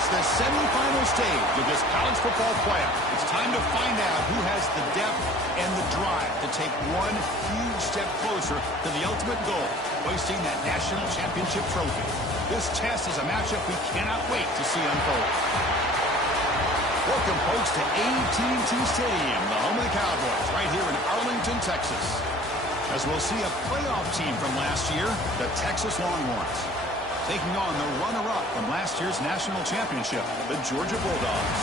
It's the semifinal stage of this college football playoff. It's time to find out who has the depth and the drive to take one huge step closer to the ultimate goal, hoisting that national championship trophy. This test is a matchup we cannot wait to see unfold. Welcome, folks, to AT&T Stadium, the home of the Cowboys, right here in Arlington, Texas. As we'll see a playoff team from last year, the Texas Longhorns, taking on the runner-up from last year's national championship, the Georgia Bulldogs.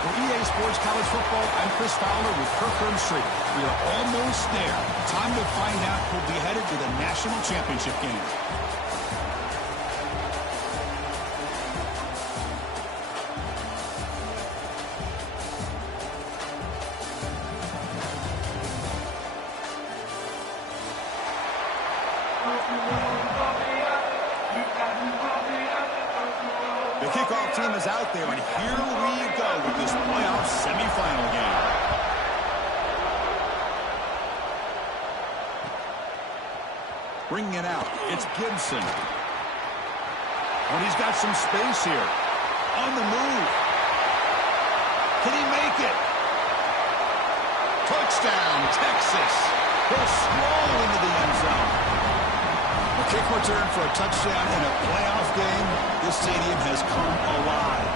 For EA Sports College Football, I'm Chris Fowler with Kirk Herbstreit. We are almost there. Time to find out who'll be headed to the national championship game. The kickoff team is out there, and here we go with this playoff semifinal game. Bringing it out, it's Gibson. And he's got some space here. On the move. Can he make it? Touchdown, Texas. He'll stroll into the end zone. A kick return for a touchdown in a playoff game. This stadium has come alive.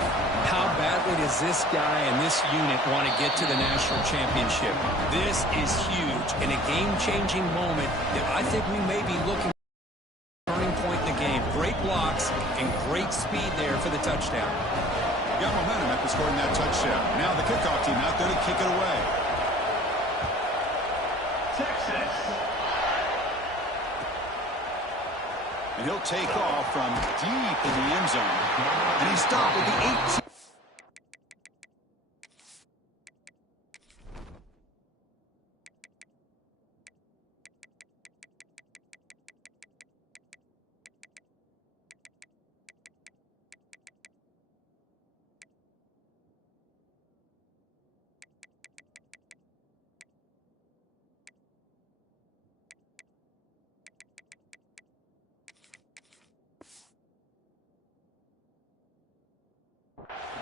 How badly does this guy and this unit want to get to the national championship? This is huge and a game-changing moment that I think we may be looking at a turning point in the game. Great blocks and great speed there for the touchdown. Got momentum after scoring that touchdown. Now the kickoff team out there to kick it away. Texas. And he'll take off from deep in the end zone. And he stopped at the 18.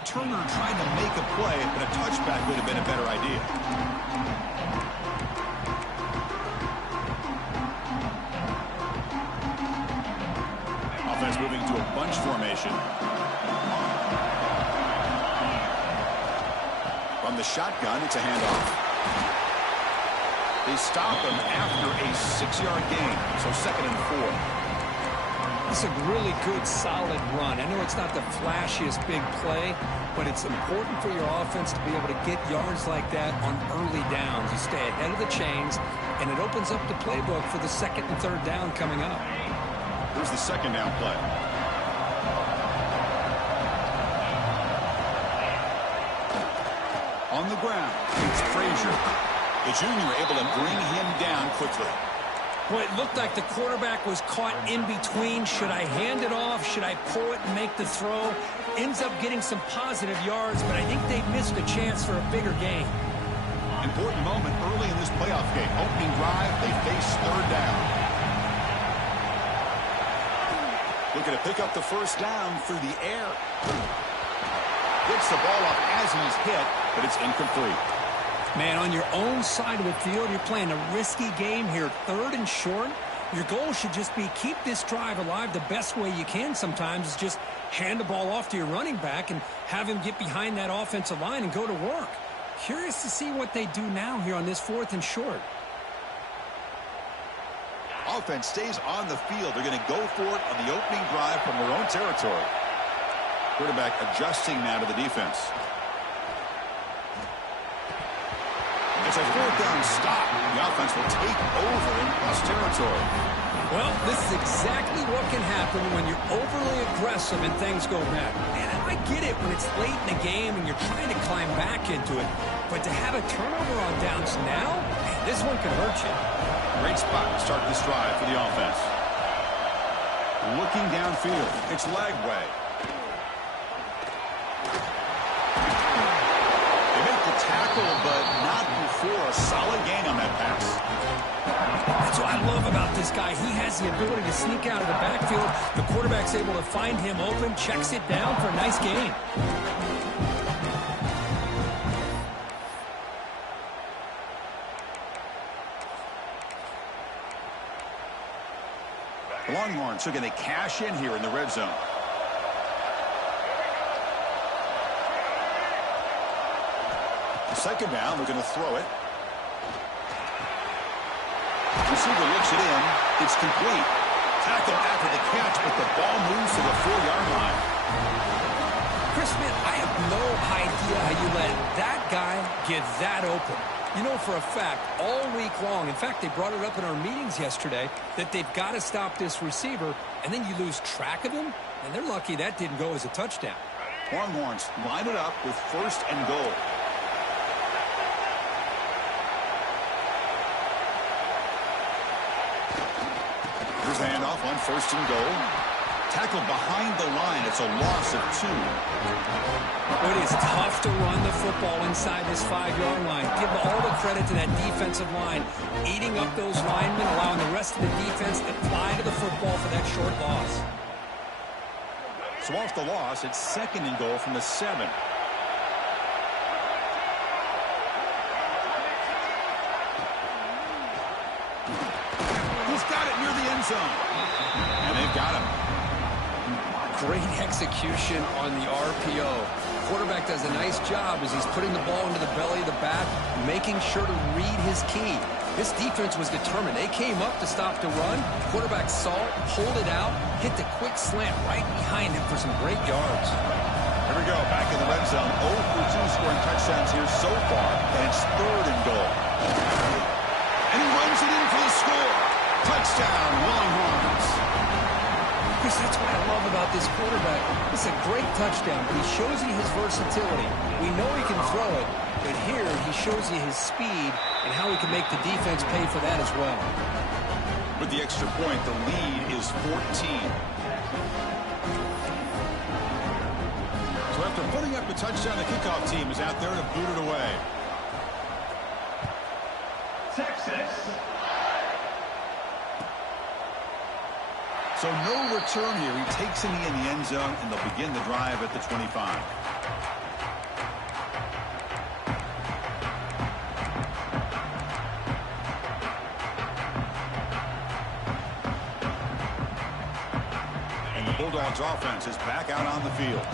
Turner trying to make a play, but a touchback would have been a better idea. Offense moving to a bunch formation. From the shotgun, it's a handoff. They stop him after a 6-yard gain, so 2nd and 4. It's a really good, solid run. I know it's not the flashiest big play, but it's important for your offense to be able to get yards like that on early downs. You stay ahead of the chains, and it opens up the playbook for the 2nd and 3rd down coming up. Here's the 2nd down play. On the ground, it's Frazier. The junior able to bring him down quickly. Well, it looked like the quarterback was caught in between. Should I hand it off? Should I pull it and make the throw? Ends up getting some positive yards, but I think they missed a chance for a bigger gain. Important moment early in this playoff game. Opening drive, they face 3rd down. Looking to pick up the 1st down through the air. Gets the ball up as he's hit, but it's incomplete. Man, on your own side of the field, you're playing a risky game here, 3rd and short. Your goal should just be keep this drive alive. The best way you can sometimes is just hand the ball off to your running back and have him get behind that offensive line and go to work. Curious to see what they do now here on this 4th and short. Offense stays on the field. They're going to go for it on the opening drive from their own territory. Quarterback adjusting now to the defense. It's a 4th down stop. The offense will take over in plus territory. Well, this is exactly what can happen when you're overly aggressive and things go bad. And I get it when it's late in the game and you're trying to climb back into it. But to have a turnover on downs now, man, this one can hurt you. Great spot to start this drive for the offense. Looking downfield, it's Lagway. They make the tackle, but not before for a solid gain on that pass. That's what I love about this guy. He has the ability to sneak out of the backfield. The quarterback's able to find him open, checks it down for a nice gain. The Longhorns are going to cash in here in the red zone. Second down, they're going to throw it. Receiver looks it in. It's complete. Tackle after the catch, but the ball moves to the 4-yard line. Chris Smith, I have no idea how you let that guy get that open. You know for a fact, all week long, in fact, they brought it up in our meetings yesterday, that they've got to stop this receiver, and then you lose track of him, and they're lucky that didn't go as a touchdown. Longhorns line it up with 1st and goal. Here's the handoff on 1st and goal. Tackled behind the line. It's a loss of 2. It is tough to run the football inside this 5-yard line. Give all the credit to that defensive line, eating up those linemen, allowing the rest of the defense to fly to the football for that short loss. So off the loss, it's 2nd and goal from the 7. He's got it near the end zone. And they've got him. Great execution on the RPO. Quarterback does a nice job as he's putting the ball into the belly of the back, making sure to read his key. This defense was determined. They came up to stop the run. Quarterback saw it, pulled it out, hit the quick slant right behind him for some great yards. Here we go, back in the red zone. 0 for 2 scoring touchdowns here so far, and it's 3rd and goal. And he runs it in for the score. Touchdown, Longhorns. Chris, that's what I love about this quarterback. It's a great touchdown, but he shows you his versatility. We know he can throw it, but here he shows you his speed and how he can make the defense pay for that as well. With the extra point, the lead is 14. So after putting up a touchdown, the kickoff team is out there to boot it away. Texas. So no return here. He takes it in the end zone, and they'll begin the drive at the 25. And the Bulldogs offense is back out on the field.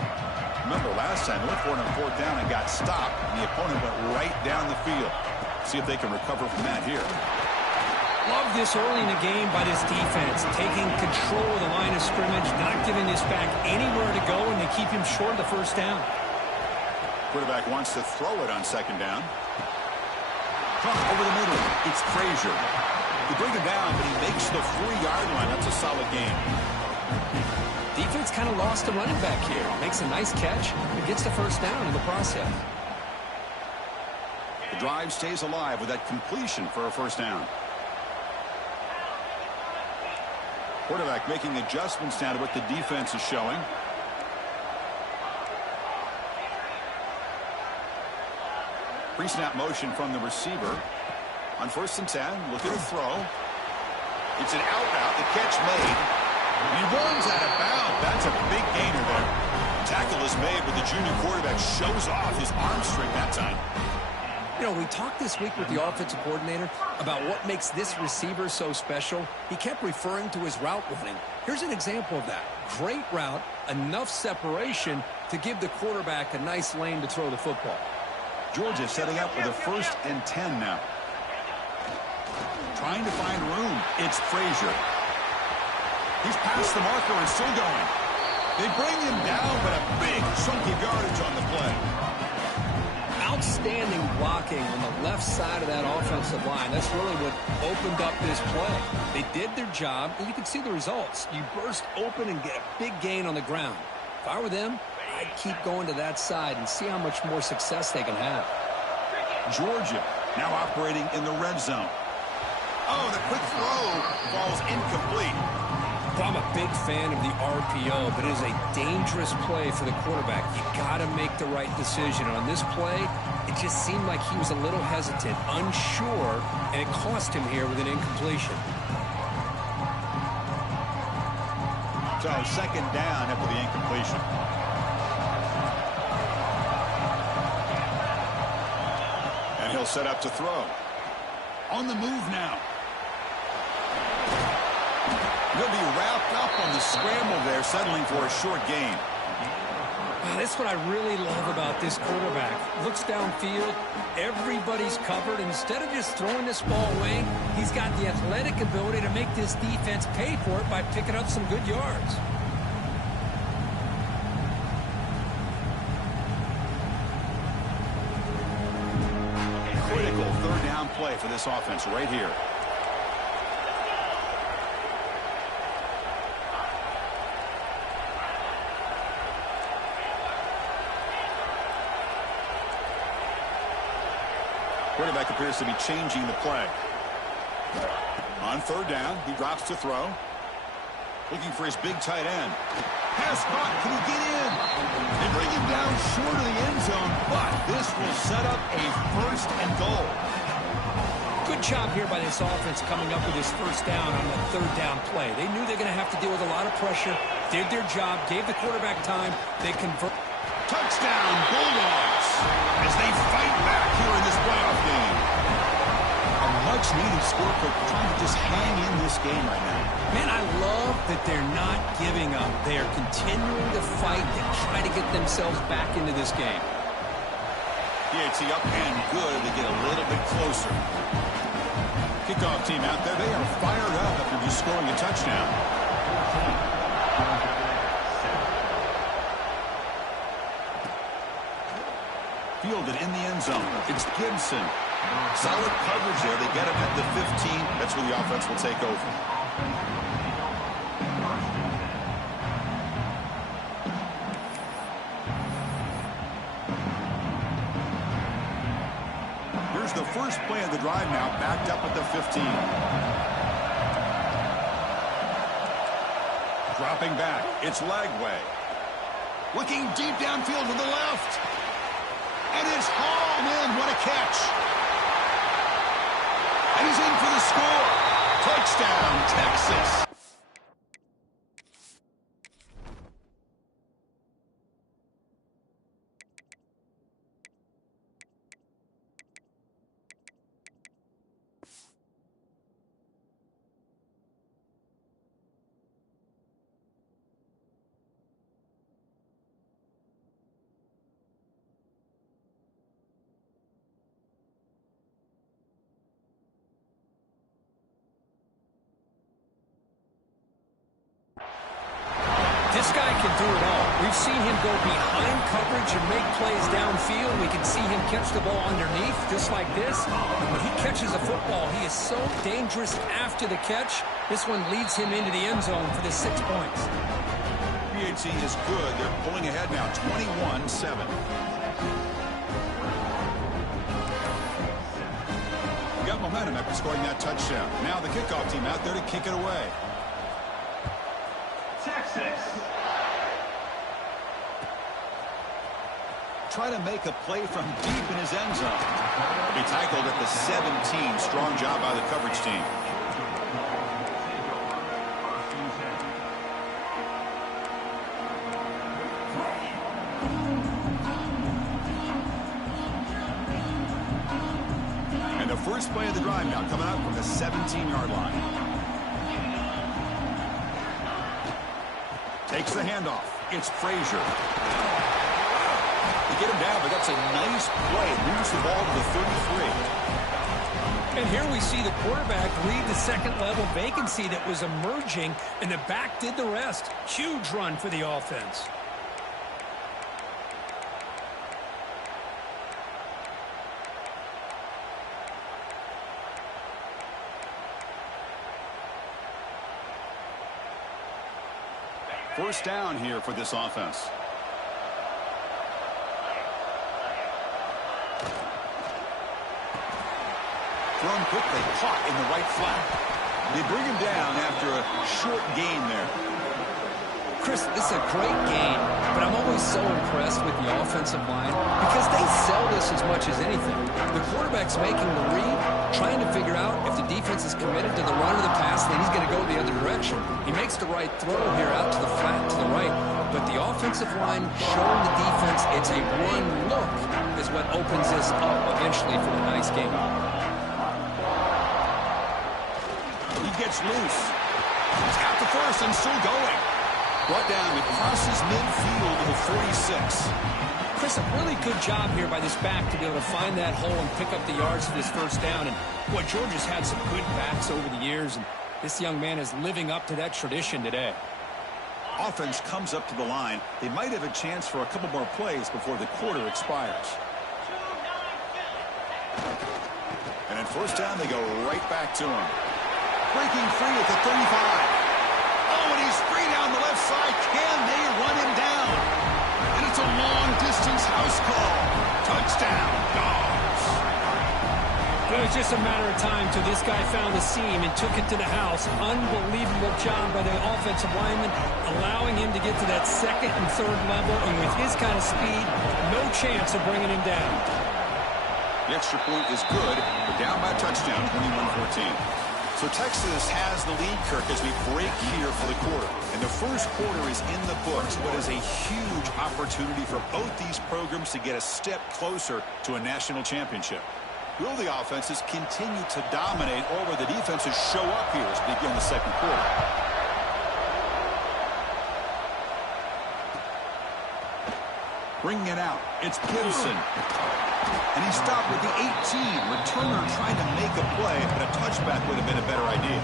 Remember, last time they went for it on 4th down and got stopped, and the opponent went right down the field. See if they can recover from that here. Love this early in the game by this defense, taking control of the line of scrimmage, not giving this back anywhere to go, and they keep him short of the 1st down. Quarterback wants to throw it on 2nd down. Pump over the middle. It's Frazier. They bring him down, but he makes the 3-yard line. That's a solid game. Defense kind of lost a running back here. Makes a nice catch and gets the 1st down in the process. The drive stays alive with that completion for a 1st down. Quarterback making adjustments now to what the defense is showing. Pre-snap motion from the receiver. On 1st and 10, looking to throw. It's an out route. The catch made. He runs out of bounds. That's a big gainer there. Tackle is made, but the junior quarterback shows off his arm strength that time. You know, we talked this week with the offensive coordinator about what makes this receiver so special. He kept referring to his route running. Here's an example of that. Great route, enough separation to give the quarterback a nice lane to throw the football. Georgia setting up with a 1st and 10 now. Trying to find room. It's Frazier. He's past the marker and still going. They bring him down, but a big chunk of yardage on the play. Outstanding blocking on the left side of that offensive line. That's really what opened up this play. They did their job, and you can see the results. You burst open and get a big gain on the ground. If I were them, I'd keep going to that side and see how much more success they can have. Georgia now operating in the red zone. Oh, the quick throw falls incomplete. Well, I'm a big fan of the RPO, but it is a dangerous play for the quarterback. You got to make the right decision. On this play, it just seemed like he was a little hesitant, unsure, and it cost him here with an incompletion. So second down after the incompletion. And he'll set up to throw. On the move now. He'll be wrapped up on the scramble there, settling for a short gain. That's what I really love about this quarterback. Looks downfield, everybody's covered. Instead of just throwing this ball away, he's got the athletic ability to make this defense pay for it by picking up some good yards. Critical third down play for this offense right here. Quarterback appears to be changing the play. On third down, he drops to throw. Looking for his big tight end. Pass caught. Can he get in? They bring him down short of the end zone, but this will set up a first and goal. Good job here by this offense coming up with his first down on the third down play. They knew they were going to have to deal with a lot of pressure, did their job, gave the quarterback time. They convert. Touchdown, Bulldogs, as they fight back here in this playoff game. A much-needed score for trying to just hang in this game right now. Man, I love that they're not giving up. They are continuing to fight and try to get themselves back into this game. PAT up and good. They get a little bit closer. Kickoff team out there. They are fired up after just scoring a touchdown. Fielded in the end zone. It's Gibson. Solid coverage there. They get him at the 15. That's where the offense will take over. Here's the first play of the drive now, backed up at the 15. Dropping back. It's Lagway. Looking deep downfield to the left. And it's hauled in. What a catch. And he's in for the score. Touchdown, Texas. This guy can do it all. We've seen him go behind coverage and make plays downfield. We can see him catch the ball underneath, just like this. When he catches a football, he is so dangerous after the catch. This one leads him into the end zone for the 6 points. PAT is good. They're pulling ahead now, 21-7. Got momentum after scoring that touchdown. Now the kickoff team out there to kick it away. Texas. Try to make a play from deep in his end zone. He tackled at the 17. Strong job by the coverage team. And the first play of the drive now coming up from the 17-yard line. Takes the handoff. It's Frazier. They get him down, but that's a nice play. Moves the ball to the 33. And here we see the quarterback read the second-level vacancy that was emerging, and the back did the rest. Huge run for the offense. First down here for this offense. Thrown quickly, caught in the right flat. They bring him down after a short gain there. Chris, this is a great game, but I'm always so impressed with the offensive line because they sell this as much as anything. The quarterback's making the read, trying to figure out if the defense is committed to the run or the pass, then he's going to go the other direction. He makes the right throw here out to the flat to the right, but the offensive line showing the defense it's a run look is what opens this up eventually for a nice game. He gets loose. He's got the first and still going. Brought down crosses midfield to the 46. Chris, a really good job here by this back to be able to find that hole and pick up the yards for this first down. And, boy, Georgia's had some good backs over the years, and this young man is living up to that tradition today. Offense comes up to the line. They might have a chance for a couple more plays before the quarter expires. And in first down, they go right back to him. Breaking free at the 35. Oh, and he's free down the left side. Can they run him down? And it's a long-distance house call. Touchdown, Dogs. It was just a matter of time till this guy found the seam and took it to the house. Unbelievable job by the offensive lineman, allowing him to get to that second and third level. And with his kind of speed, no chance of bringing him down. The extra point is good. We're down by a touchdown, 21-14. So Texas has the lead, Kirk, as we break here for the quarter. And the first quarter is in the books. What is a huge opportunity for both these programs to get a step closer to a national championship. Will the offenses continue to dominate, or will the defenses show up here as we begin the second quarter? Bringing it out, it's Gibson. And he stopped with the 18. Returner trying to make a play, but a touchback would have been a better idea.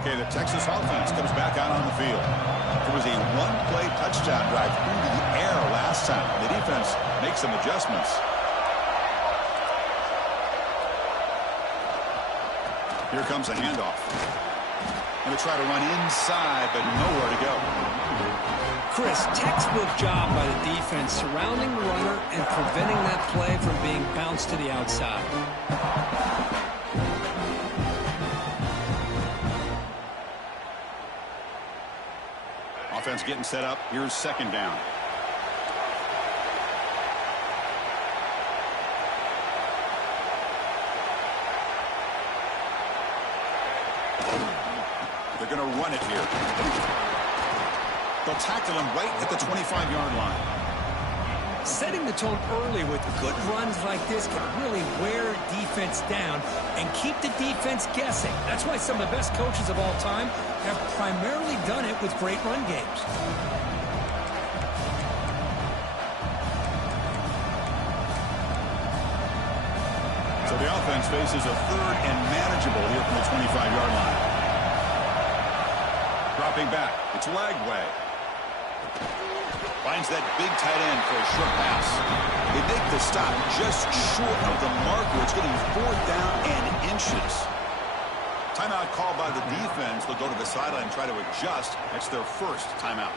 Okay, the Texas offense comes back out on the field. There was a one-play touchdown drive through the air last time. The defense makes some adjustments. Here comes a handoff. Going to try to run inside, but nowhere to go. Chris, textbook job by the defense surrounding the runner and preventing that play from being bounced to the outside. Offense getting set up. Here's second down. They're going to run it here. They'll tackle him right at the 25-yard line. Setting the tone early with good runs like this can really wear defense down and keep the defense guessing. That's why some of the best coaches of all time have primarily done it with great run games. So the offense faces a third and manageable here from the 25-yard line. Dropping back. It's Lagway. Finds that big tight end for a short pass. They make the stop just short of the marker. It's getting fourth down and inches. Timeout called by the defense. They'll go to the sideline and try to adjust. That's their first timeout.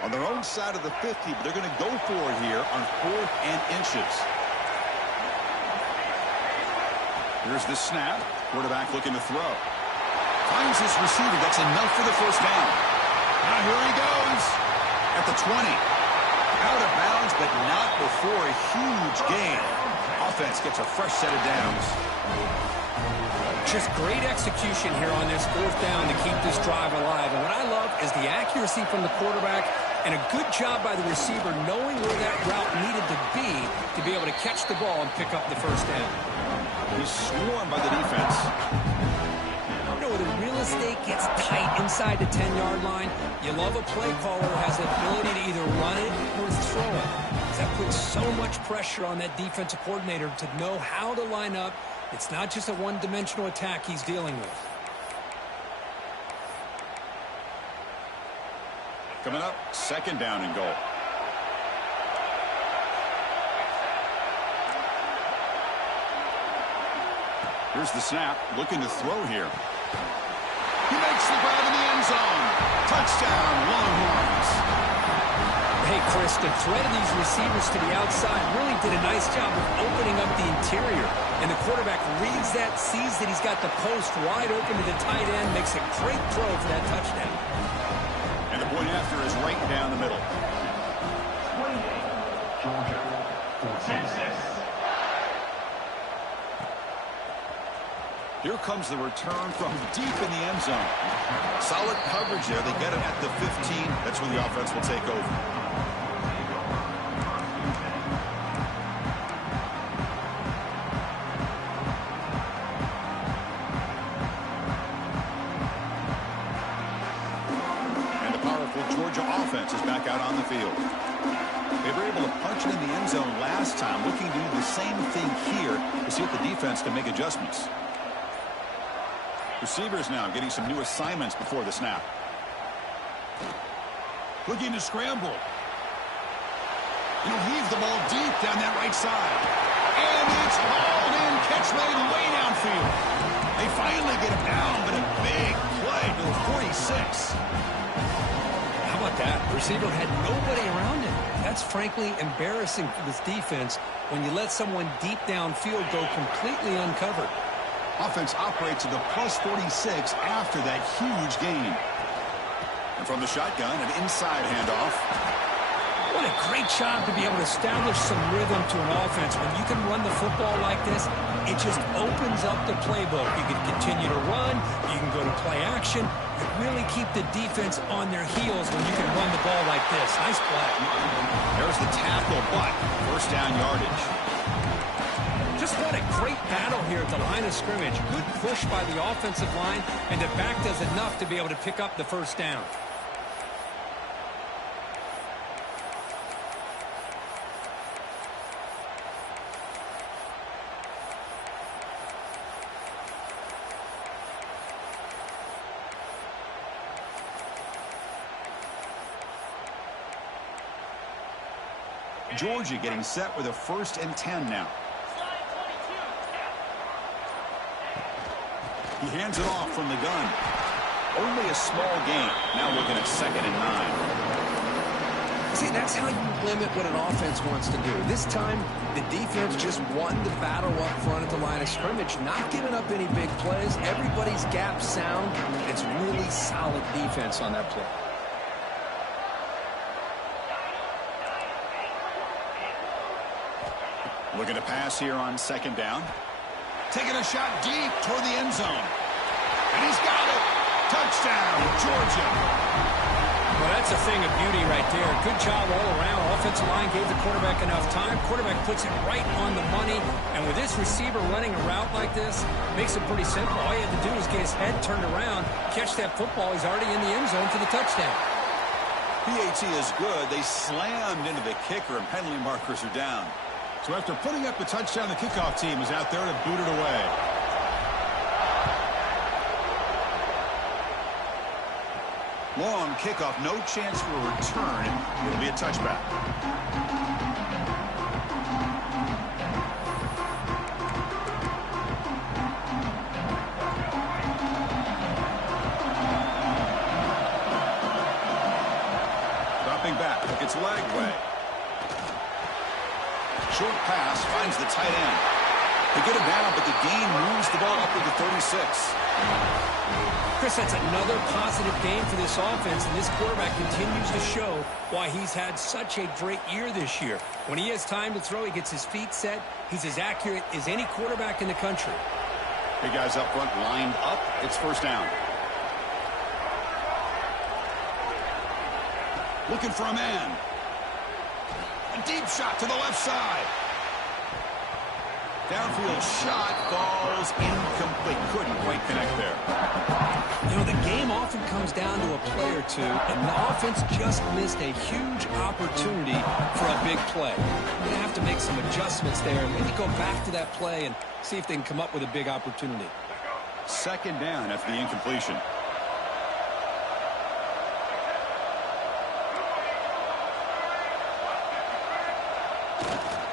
On their own side of the 50, but they're going to go for it here on fourth and inches. Here's the snap. Quarterback looking to throw. Finds his receiver. That's enough for the first down. Now here he goes at the 20. Out of bounds, but not before a huge gain. Offense gets a fresh set of downs. Just great execution here on this fourth down to keep this drive alive. And what I love is the accuracy from the quarterback and a good job by the receiver knowing where that route needed to be able to catch the ball and pick up the first down. He's swarmed by the defense. You know, when the real estate gets tight inside the 10-yard line, you love a play caller who has the ability to either run it or throw it. That puts so much pressure on that defensive coordinator to know how to line up. It's not just a one-dimensional attack he's dealing with. Coming up, second down and goal. Here's the snap, looking to throw here. He makes the grab in the end zone. Touchdown, Longhorns. Hey, Chris, the threat of these receivers to the outside really did a nice job of opening up the interior. And the quarterback reads that, sees that he's got the post wide open to the tight end, makes a great throw for that touchdown. And the point after is right down the middle. Georgia, Texas. Here comes the return from deep in the end zone. Solid coverage there. They get it at the 15. That's when the offense will take over. And the powerful Georgia offense is back out on the field. They were able to punch it in the end zone last time, looking to do the same thing here to see if the defense can make adjustments. Receivers now getting some new assignments before the snap. Looking to scramble. He'll heave the ball deep down that right side. And it's hauled in. Catch made way downfield. They finally get him down, but a big play to the 46. How about that? The receiver had nobody around him. That's frankly embarrassing for this defense when you let someone deep downfield go completely uncovered. Offense operates to the plus 46 after that huge gain. And from the shotgun, an inside handoff. What a great job to be able to establish some rhythm to an offense. When you can run the football like this, it just opens up the playbook. You can continue to run. You can go to play action. You really keep the defense on their heels when you can run the ball like this. Nice play. There's the tackle, but first down yardage. Just what a great battle here at the line of scrimmage. Good push by the offensive line, and the back does enough to be able to pick up the first down. Georgia getting set with a 1st and 10 now. He hands it off from the gun. Only a small gain. Now looking at 2nd and 9. See, that's how you limit what an offense wants to do. This time, the defense just won the battle up front at the line of scrimmage, not giving up any big plays. Everybody's gap sound. It's really solid defense on that play. Looking to pass here on 2nd down. Taking a shot deep toward the end zone. And he's got it. Touchdown, Georgia. Well, that's a thing of beauty right there. Good job all around. Offensive line gave the quarterback enough time. Quarterback puts it right on the money. And with this receiver running a route like this, makes it pretty simple. All you have to do is get his head turned around, catch that football. He's already in the end zone for the touchdown. PAT is good. They slammed into the kicker, and penalty markers are down. So after putting up the touchdown, the kickoff team is out there to boot it away. Long kickoff, no chance for a return. It'll be a touchback. Dropping back, it's leg way. Short pass finds the tight end. They get it down, but the gain moves the ball up to the 36. Chris, that's another positive game for this offense, and this quarterback continues to show why he's had such a great year this year. When he has time to throw, he gets his feet set. He's as accurate as any quarterback in the country. Big guys up front lined up. It's 1st down. Looking for a man. A deep shot to the left side. Downfield shot falls incomplete. Couldn't quite connect there. You know, the game often comes down to a play or two, and the offense just missed a huge opportunity for a big play. They're going to have to make some adjustments there and maybe go back to that play and see if they can come up with a big opportunity. 2nd down after the incompletion.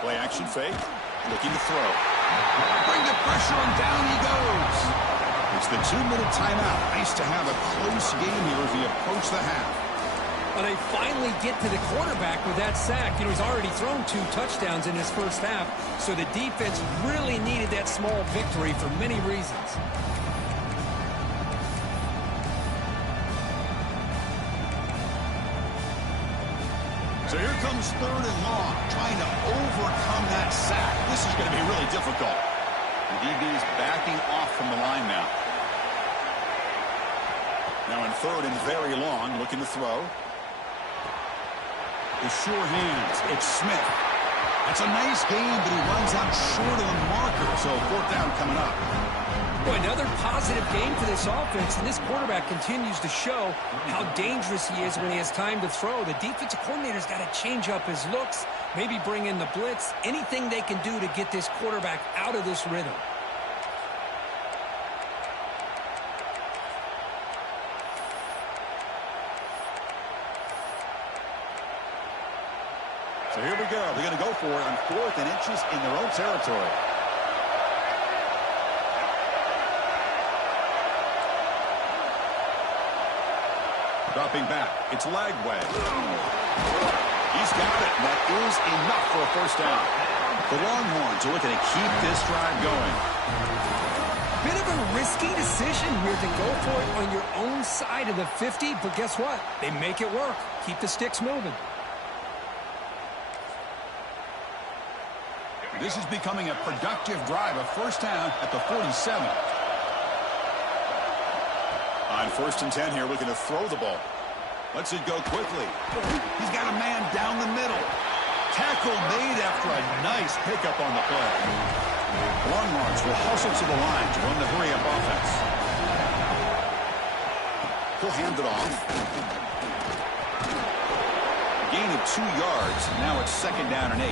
Play action fake. Looking to throw. Bring the pressure and down he goes. It's the 2-minute timeout. Nice to have a close game here as we approach the half. Well, they finally get to the quarterback with that sack. You know, he's already thrown 2 touchdowns in his first half, so the defense really needed that small victory for many reasons. So here comes 3rd and long, trying to overcome that sack. This is going to be really difficult. The DB is backing off from the line now. Now in 3rd and very long, looking to throw. The sure hands. It's Smith. That's a nice game, but he runs out short of the marker. So 4th down coming up. Boy, another positive game for this offense, and this quarterback continues to show how dangerous he is when he has time to throw. The defensive coordinator's got to change up his looks, maybe bring in the blitz, anything they can do to get this quarterback out of this rhythm. So here we go. They're going to go for it on 4th and inches in their own territory. Dropping back. It's Lagway. He's got it. That is enough for a 1st down. The Longhorns are looking to keep this drive going. Bit of a risky decision here to go for it on your own side of the 50, but guess what? They make it work. Keep the sticks moving. This is becoming a productive drive, a 1st down at the 47. On 1st and 10 here, looking to throw the ball. Lets it go quickly. He's got a man down the middle. Tackle made after a nice pickup on the play. Longhorns will hustle to the line to run the hurry-up offense. He'll hand it off. A gain of 2 yards. Now it's 2nd down and 8.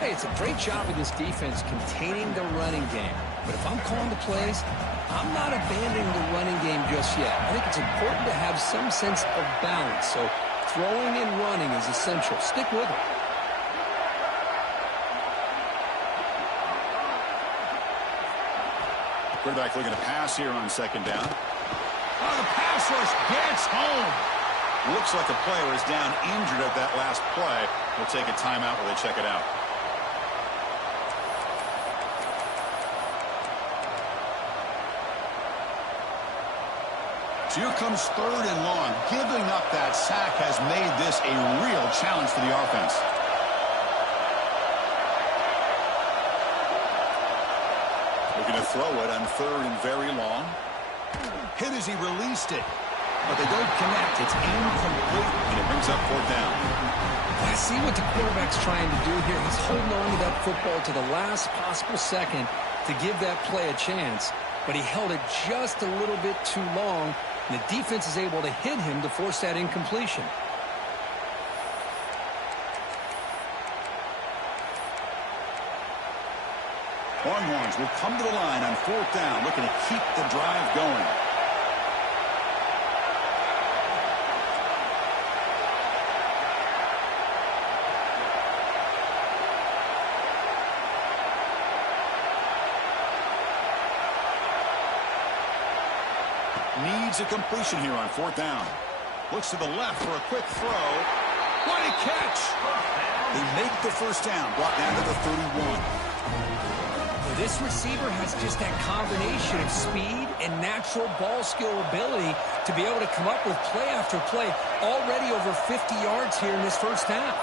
Hey, it's a great job of this defense containing the running game. But if I'm calling the plays, I'm not abandoning the running game just yet. I think it's important to have some sense of balance. So throwing and running is essential. Stick with it. Quarterback looking to pass here on 2nd down. Oh, the pass rush gets home. Looks like a player is down injured at that last play. We'll take a timeout while they check it out. So here comes 3rd and long. Giving up that sack has made this a real challenge for the offense. Looking to throw it on 3rd and very long. Hit as he released it. But they don't connect. It's incomplete, and it brings up 4th down. I see what the quarterback's trying to do here. He's holding on to that football to the last possible second to give that play a chance. But he held it just a little bit too long. And the defense is able to hit him to force that incompletion. Longhorns will come to the line on 4th down, looking to keep the drive going. Needs a completion here on 4th down. Looks to the left for a quick throw. What a catch! They make the 1st down, brought down to the 31. Well, this receiver has just that combination of speed and natural ball skill ability to be able to come up with play after play. Already over 50 yards here in this 1st half.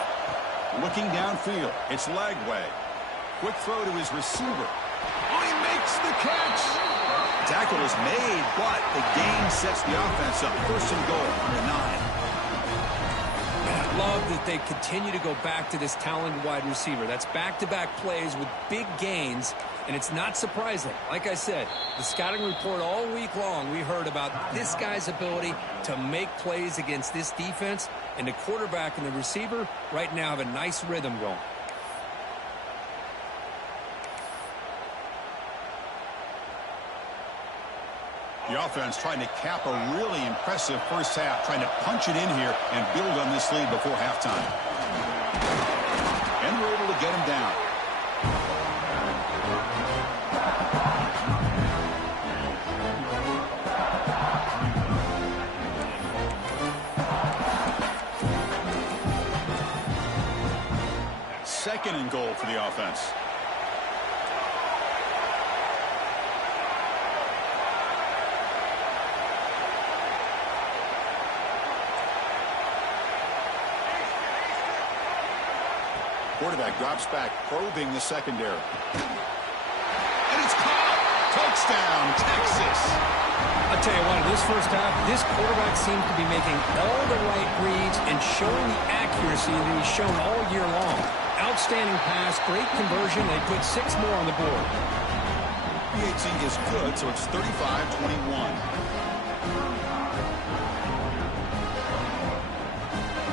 Looking downfield, it's Lagway. Quick throw to his receiver. Oh, he makes the catch! Tackle is made, but the gain sets the offense up. 1st and goal on the 9. And I love that they continue to go back to this talented wide receiver. That's back-to-back plays with big gains, and it's not surprising. Like I said, the scouting report all week long, we heard about this guy's ability to make plays against this defense, and the quarterback and the receiver right now have a nice rhythm going. The offense trying to cap a really impressive 1st half, trying to punch it in here and build on this lead before halftime. And we're able to Second and goal for the offense. Quarterback drops back, probing the secondary. And it's caught. Touchdown, Texas. I'll tell you what, in this first half, this quarterback seems to be making all the right reads and showing the accuracy that he's shown all year long. Outstanding pass, great conversion. They put 6 more on the board. PAT is good, so it's 35-21.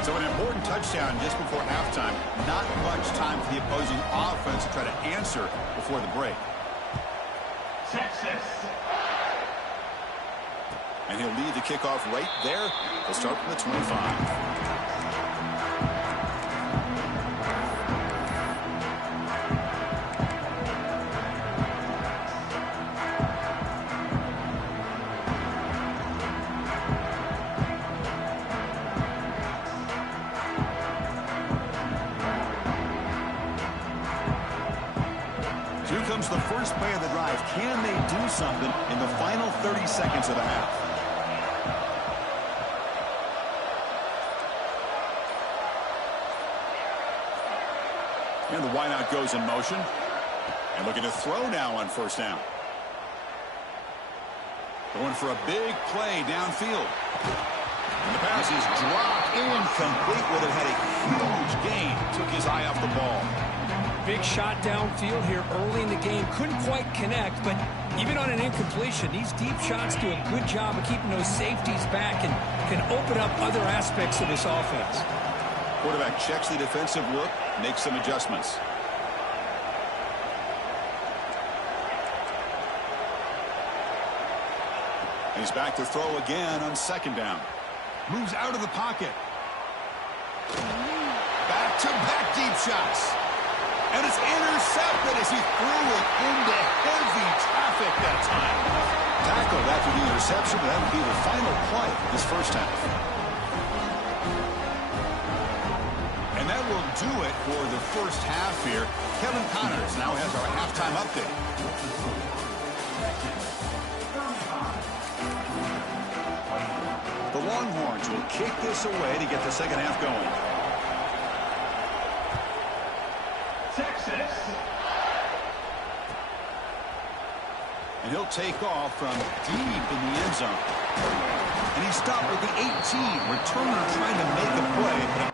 So an important touchdown just before halftime. Not much time for the opposing offense to try to answer before the break. Texas. And he'll lead the kickoff right there. They'll start from the 25. Here comes the first play of the drive. Can they do something in the final 30 seconds of the half? And the wideout goes in motion. And looking to throw now on first down. Going for a big play downfield. And the pass is dropped incomplete with it. Had a huge gain. Took his eye off the ball. Big shot downfield here early in the game. Couldn't quite connect, but even on an incompletion, these deep shots do a good job of keeping those safeties back and can open up other aspects of this offense. Quarterback checks the defensive look, makes some adjustments. He's back to throw again on second down. Moves out of the pocket. Back-to-back deep shots. And it's intercepted as he threw it into heavy traffic that time. Tackled after the interception, but that would be the final play this first half. And that will do it for the first half here. Kevin Connors now has our halftime update. The Longhorns will kick this away to get the second half going. Texas. And he'll take off from deep in the end zone. And he stopped with the 18. Returner trying to make a play.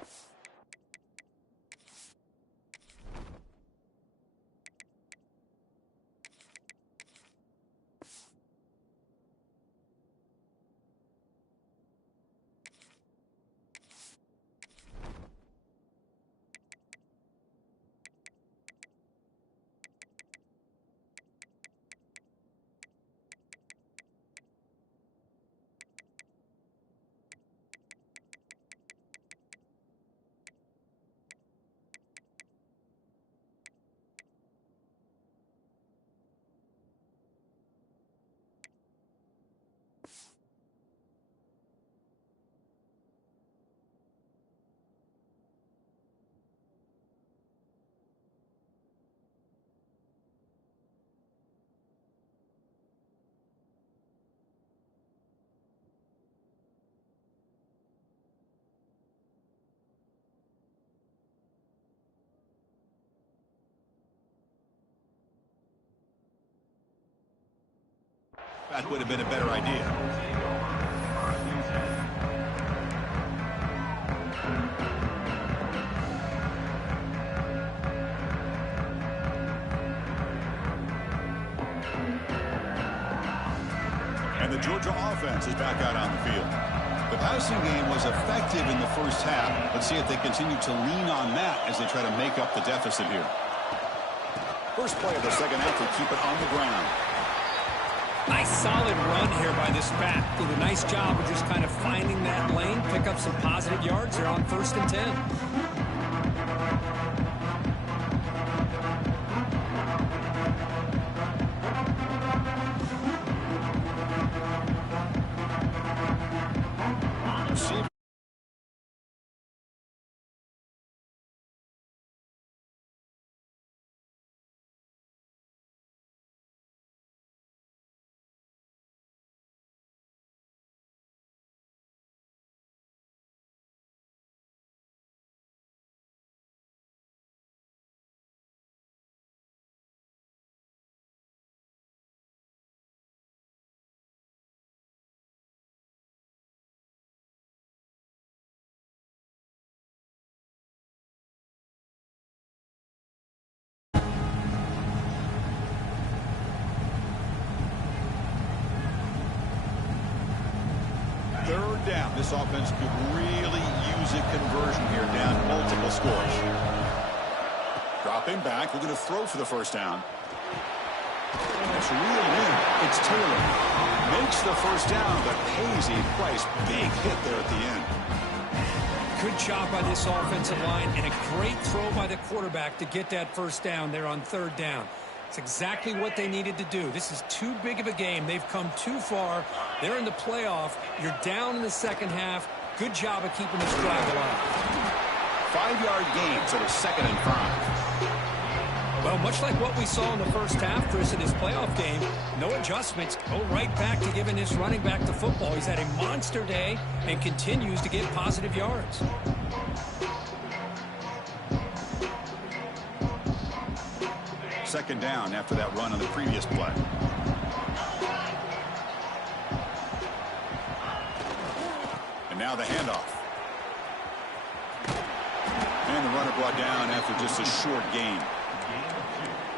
That would have been a better idea. And the Georgia offense is back out on the field. The passing game was effective in the first half. Let's see if they continue to lean on that as they try to make up the deficit here. First play of the second half, they keep it on the ground. Nice solid run here by this back. Did a nice job of just kind of finding that lane, pick up some positive yards. They're on 1st and 10. down. This offense could really use a conversion here, down multiple scores. Dropping back, looking to throw for the first down. It's reeled in. It's Taylor. Makes the first down, but pays a price. Big hit there at the end. Good job by this offensive line, and a great throw by the quarterback to get that first down there on third down. It's exactly what they needed to do. This is too big of a game. They've come too far. They're in the playoff. You're down in the second half. Good job of keeping this drive alive. 5-yard gain, so it's 2nd and 5. Well, much like what we saw in the first half, Chris, in his playoff game, no adjustments. Go right back to giving this running back the football. He's had a monster day and continues to get positive yards. Second down after that run on the previous play. And now the handoff. And the runner brought down after just a short gain.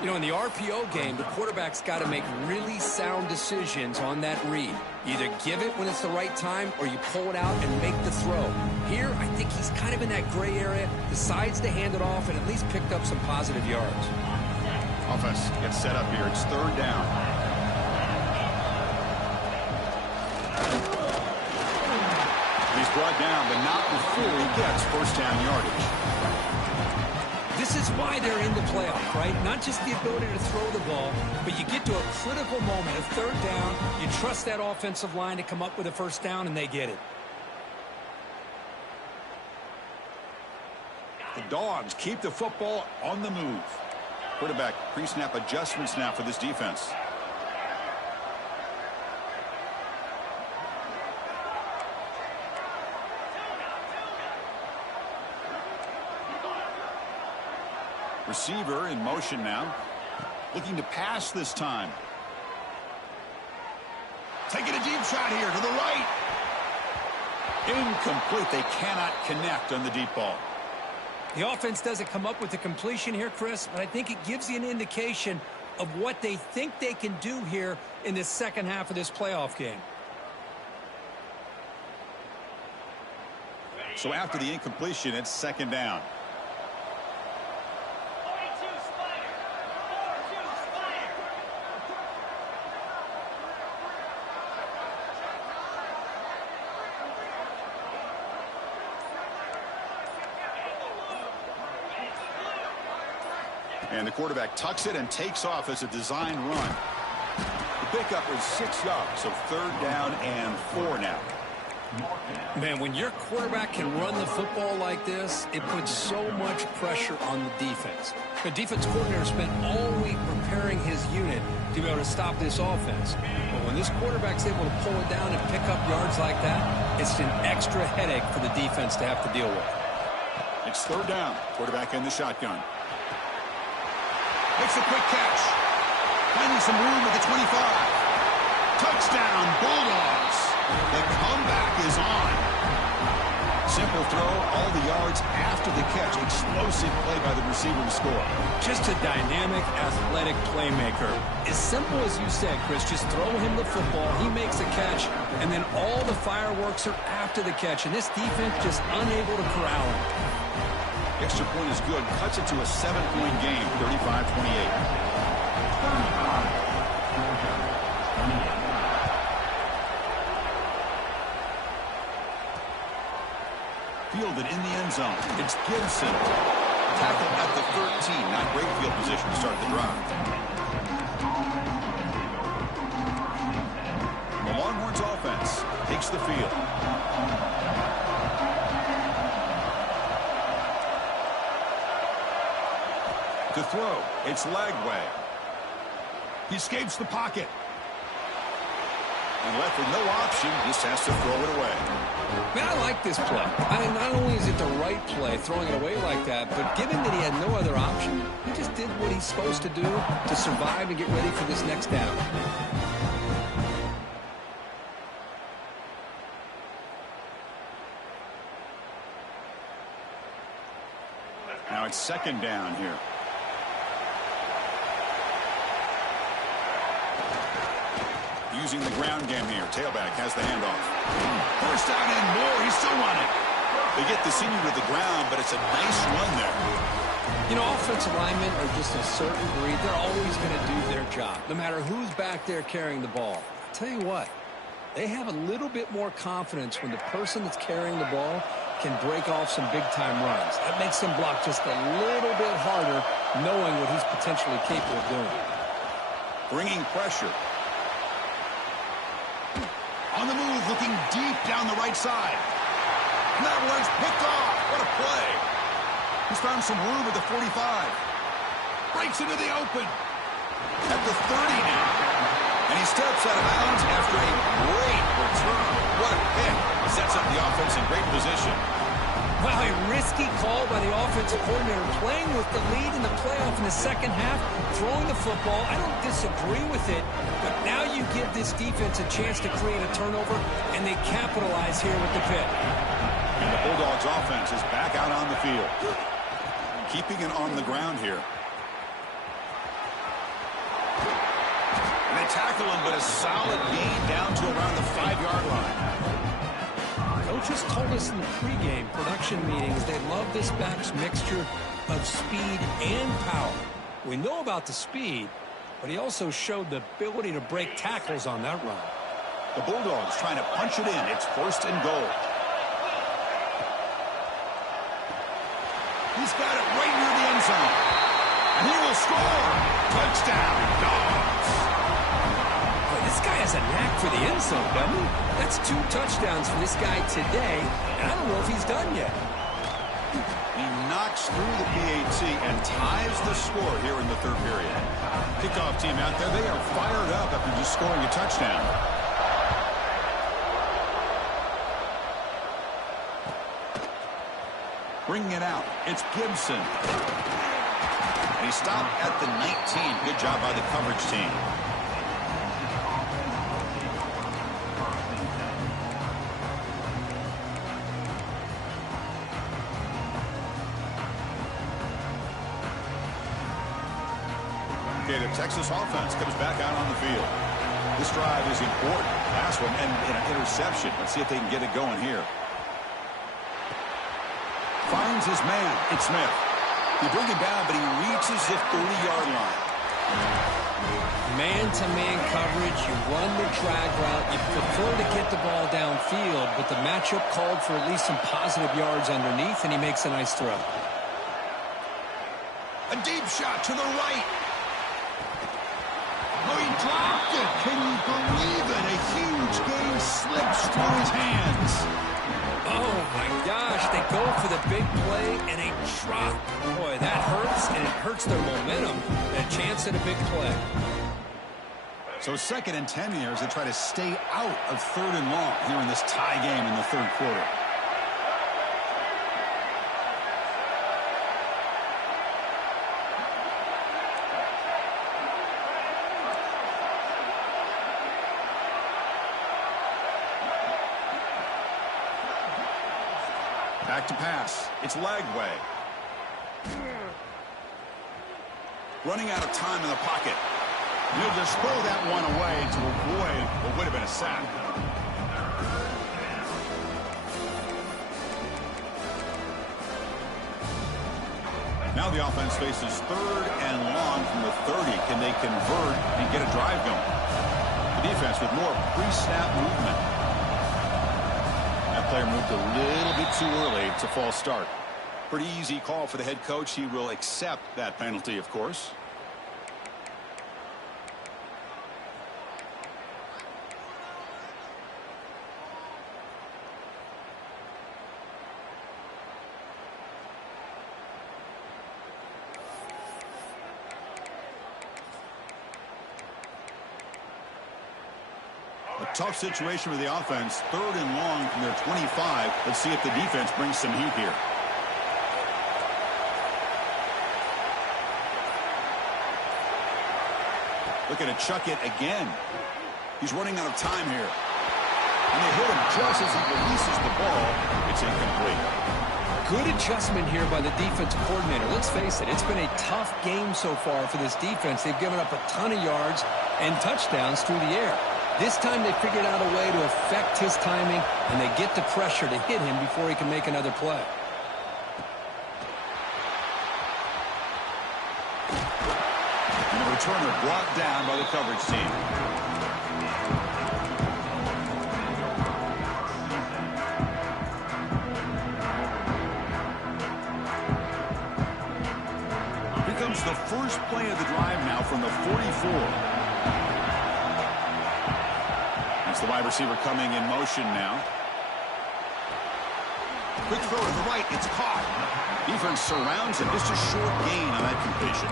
You know, in the RPO game, the quarterback's got to make really sound decisions on that read. Either give it when it's the right time or you pull it out and make the throw. Here, I think he's kind of in that gray area, decides to hand it off and at least picked up some positive yards. Offense gets set up here. It's third down. He's brought down, but not before he gets first down yardage. This is why they're in the playoff, right? Not just the ability to throw the ball, but you get to a critical moment of third down. You trust that offensive line to come up with a first down, and they get it. The Dogs keep the football on the move. Quarterback pre-snap adjustments now for this defense. Receiver in motion now. Looking to pass this time. Taking a deep shot here to the right. Incomplete. They cannot connect on the deep ball. The offense doesn't come up with the completion here, Chris, but I think it gives you an indication of what they think they can do here in the second half of this playoff game. So after the incompletion, it's second down. And the quarterback tucks it and takes off as a design run. The pickup is 6 yards, so third down and 4 now. Man, when your quarterback can run the football like this, it puts so much pressure on the defense. The defense coordinator spent all week preparing his unit to be able to stop this offense. But when this quarterback's able to pull it down and pick up yards like that, it's an extra headache for the defense to have to deal with. It's third down. Quarterback in the shotgun. Makes a quick catch. Finding some room at the 25. Touchdown, Bulldogs. The comeback is on. Simple throw, all the yards after the catch. Explosive play by the receiver to score. Just a dynamic, athletic playmaker. As simple as you said, Chris, just throw him the football. He makes a catch, and then all the fireworks are after the catch. And this defense just unable to corral him. Extra point is good. Cuts it to a 7-point game, 35-28. Fielded in the end zone. It's Gibson. Tackled at the 13. Not great field position to start the drive. The Longhorns offense takes the field. To throw, it's Lagway. He escapes the pocket. And left with no option, just has to throw it away. Man, I like this play. I mean, not only is it the right play, throwing it away like that, but given that he had no other option, he just did what he's supposed to do to survive and get ready for this next down. Now it's second down here. using the ground game here. Tailback has the handoff. First down and more. He's still running. They get the senior to the ground, but it's a nice run there. You know, offensive linemen are just a certain breed. They're always going to do their job, no matter who's back there carrying the ball. I'll tell you what, they have a little bit more confidence when the person that's carrying the ball can break off some big-time runs. That makes them block just a little bit harder, knowing what he's potentially capable of doing. Bringing pressure. On the move, looking deep down the right side. And that one's picked off. What a play. He's found some room at the 45. Breaks into the open. At the 30 now. And he steps out of bounds after a great return. What a pick. Sets up the offense in great position. Wow, a risky call by the offensive coordinator, playing with the lead in the playoff in the second half, throwing the football. I don't disagree with it, but now you give this defense a chance to create a turnover, and they capitalize here with the pick. And the Bulldogs offense is back out on the field. Keeping it on the ground here. And they tackle him, but a solid gain down to around the 5-yard line. Coaches told us in the pregame production meetings they love this back's mixture of speed and power. We know about the speed, but he also showed the ability to break tackles on that run. The Bulldogs trying to punch it in. It's 1st and goal. He's got it right near the end zone. And he will score. Touchdown, Dogs. Boy, this guy has a knack for the end zone, doesn't he? That's 2 touchdowns for this guy today, and I don't know if he's done yet. He knocks through the PAT and ties the score here in the 3rd period. Kickoff team out there, they are fired up after just scoring a touchdown. Bringing it out, it's Gibson. And he stopped at the 19. Good job by the coverage team. Okay, the Texas offense comes back out on the field. This drive is important. Last one and an interception. Let's see if they can get it going here. Finds his man. It's Smith. You bring him down, but he reaches the 30-yard line. Man-to-man coverage, you run the drag route. You prefer to get the ball downfield, but the matchup called for at least some positive yards underneath, and he makes a nice throw. A deep shot to the right. Oh, he dropped it. Can you believe it? A huge gain slips through his hands. Oh, my gosh. They go for the big play, and a drop. Boy, that hurts, and it hurts their momentum. A chance at a big play. So 2nd and 10 here as they try to stay out of 3rd and long here in this tie game in the 3rd quarter. Back to pass. It's Lagway. Running out of time in the pocket. He'll just throw that one away to avoid what would have been a sack. Now the offense faces 3rd and long from the 30. Can they convert and get a drive going? The defense with more pre-snap movement. That player moved a little bit too early. It's a false start. Pretty easy call for the head coach. He will accept that penalty, of course. A tough situation with the offense. 3rd and long from their 25. Let's see if the defense brings some heat here. Looking to chuck it again. He's running out of time here. And they hit him just as he releases the ball. It's incomplete. Good adjustment here by the defensive coordinator. Let's face it, it's been a tough game so far for this defense. They've given up a ton of yards and touchdowns through the air. This time they figured out a way to affect his timing, and they get the pressure to hit him before he can make another play. And the returner brought down by the coverage team. Here comes the first play of the drive now from the 44. That's the wide receiver coming in motion now. Quick throw to the right. It's caught. Defense surrounds him. Just a short gain on that completion.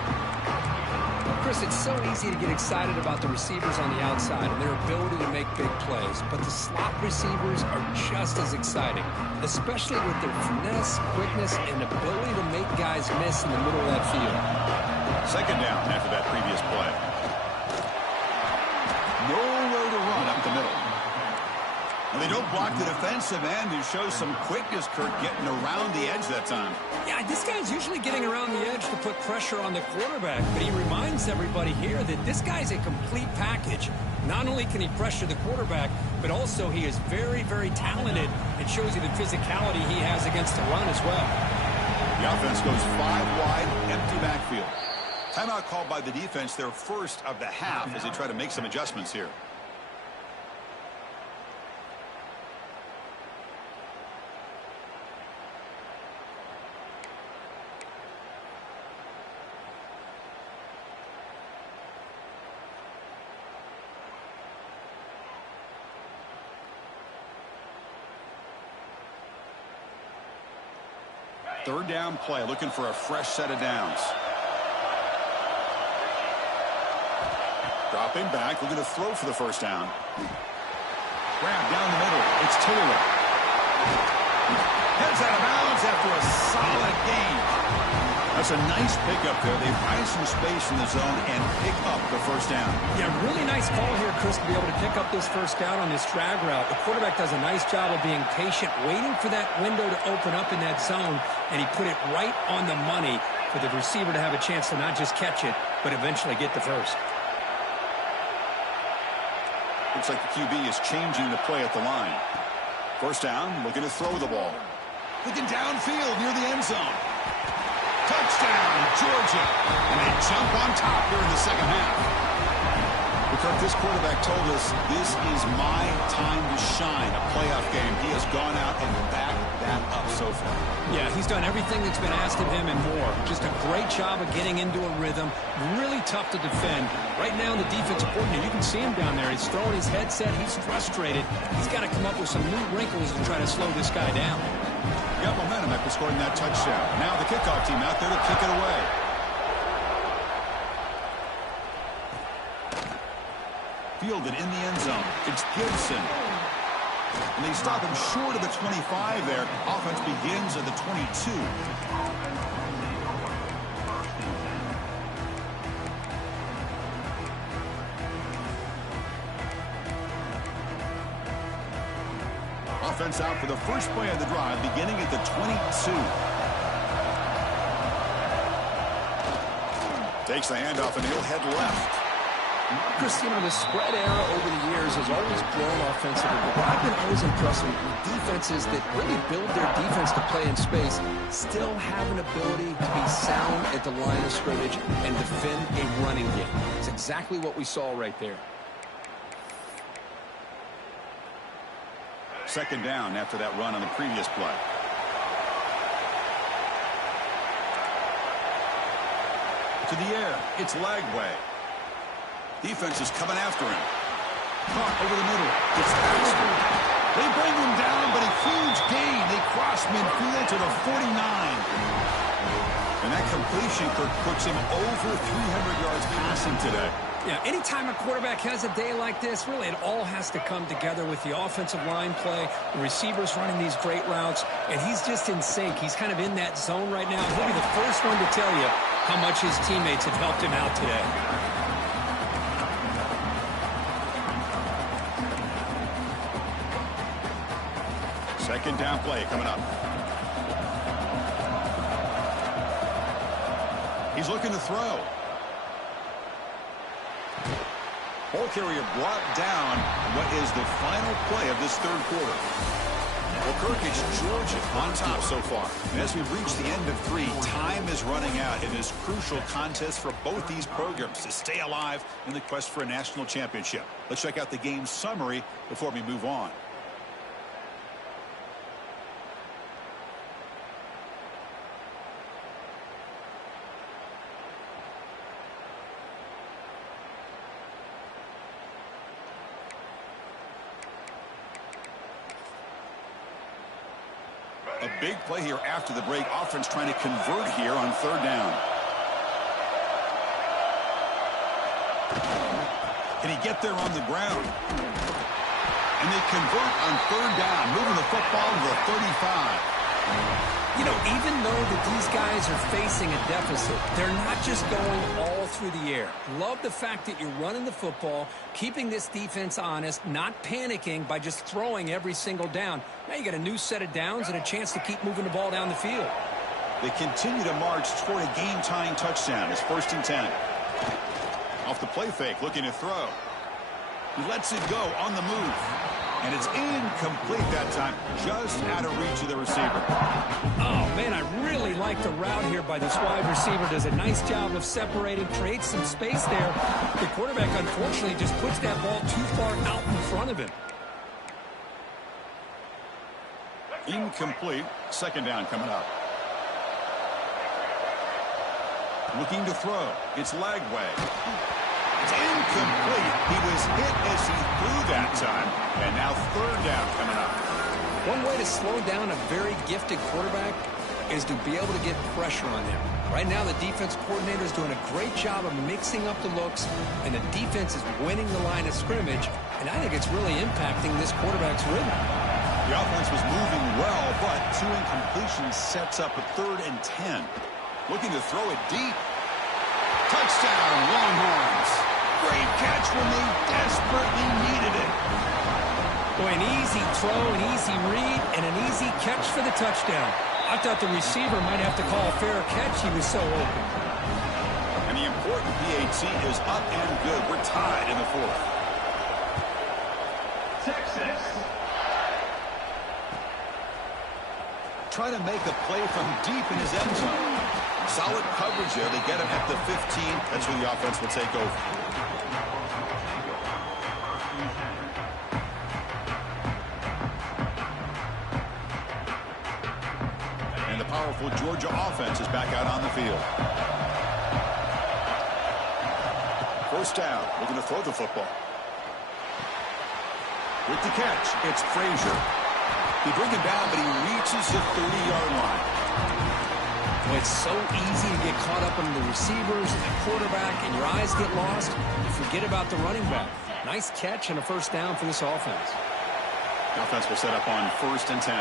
Chris, it's so easy to get excited about the receivers on the outside and their ability to make big plays, but the slot receivers are just as exciting, especially with their finesse, quickness, and ability to make guys miss in the middle of that field. Second down after that previous play. Nowhere to run up the middle. And they don't block the defensive end, who shows some quickness, Kirk, getting around the edge that time. Yeah, this guy's usually getting around the edge to put pressure on the quarterback, but he reminds everybody here that this guy's a complete package. Not only can he pressure the quarterback, but also he is very, very talented and shows you the physicality he has against the run as well. The offense goes 5 wide, empty backfield. Timeout called by the defense, their first of the half, as they try to make some adjustments here. Third down play, looking for a fresh set of downs. Dropping back, looking to throw for the first down. Grab down the middle. It's Taylor. Heads out of bounds after a solid gain. That's a nice pickup there. They find some space in the zone and pick up the first down. Yeah, really nice call here, Chris, to be able to pick up this first down on this drag route. The quarterback does a nice job of being patient, waiting for that window to open up in that zone, and he put it right on the money for the receiver to have a chance to not just catch it, but eventually get the first. Looks like the QB is changing the play at the line. First down, looking to throw the ball. Looking downfield near the end zone. Touchdown, Georgia. And they jump on top here in the second half. Because this quarterback told us this is my time to shine, a playoff game. He has gone out and backed that up so far. Yeah, he's done everything that's been asked of him and more. Just a great job of getting into a rhythm. Really tough to defend. Right now, the defensive coordinator, you can see him down there. He's throwing his headset. He's frustrated. He's got to come up with some new wrinkles to try to slow this guy down. Got momentum after scoring that touchdown. Now the kickoff team out there to kick it away. Fielded in the end zone. It's Gibson. And they stop him short of the 25 there. Offense begins at the 22. Offense out for the first play of the drive, beginning at the 22. Takes the handoff, and he'll head left. Chris, you know, the spread era over the years has always grown offensively, but what I've been always impressed with defenses that really build their defense to play in space still have an ability to be sound at the line of scrimmage and defend a running game. It's exactly what we saw right there. Second down after that run on the previous play. To the air, it's Lagway. Defense is coming after him. Caught over the middle. It's Baxter. They bring him down, but a huge gain. They cross midfield to the 49. And that completion, Kirk, puts him over 300 yards passing today. Yeah, anytime a quarterback has a day like this, really it all has to come together with the offensive line play, the receivers running these great routes, and he's just in sync. He's kind of in that zone right now. He'll be the first one to tell you how much his teammates have helped him out today. Second down play coming up. He's looking to throw. Ball carrier brought down what is the final play of this third quarter. Well, Kirk, it's Georgia on top so far. And as we reach the end of 3, time is running out in this crucial contest for both these programs to stay alive in the quest for a national championship. Let's check out the game summary before we move on. A big play here after the break. Offense trying to convert here on third down. Can he get there on the ground? And they convert on third down, moving the football to the 35. You know, even though that these guys are facing a deficit, they're not just going all through the air. Love the fact that you're running the football, keeping this defense honest, not panicking by just throwing every single down. Now you got a new set of downs and a chance to keep moving the ball down the field. They continue to march toward a game-tying touchdown. It's 1st and 10. Off the play fake, looking to throw. He lets it go on the move. And it's incomplete that time, just out of reach of the receiver. Oh, man, I really like the route here by this wide receiver. Does a nice job of separating, creates some space there. The quarterback, unfortunately, just puts that ball too far out in front of him. Incomplete. 2nd down coming up. Looking to throw. It's Lagway. It's incomplete. He was hit as he threw that time. And now 3rd down coming up. One way to slow down a very gifted quarterback is to be able to get pressure on him. Right now, the defense coordinator is doing a great job of mixing up the looks, and the defense is winning the line of scrimmage, and I think it's really impacting this quarterback's rhythm. The offense was moving well, but 2 incompletions sets up a 3rd and 10. Looking to throw it deep. Touchdown, Longhorns. Great catch when they desperately needed it. Boy, an easy throw, an easy read, and an easy catch for the touchdown. I thought the receiver might have to call a fair catch. He was so open. And the important PAT is up and good. We're tied in the 4th. Texas. Trying to make a play from deep in his end zone. Solid coverage there. They get him at the 15. That's where the offense will take over. And the powerful Georgia offense is back out on the field. 1st down. Looking to throw the football. With the catch, it's Frazier. He brings him down, but he reaches the 30-yard line. Well, it's so easy to get caught up in the receivers and the quarterback, and your eyes get lost. You forget about the running back. Nice catch and a 1st down for this offense. The offense will set up on 1st and 10.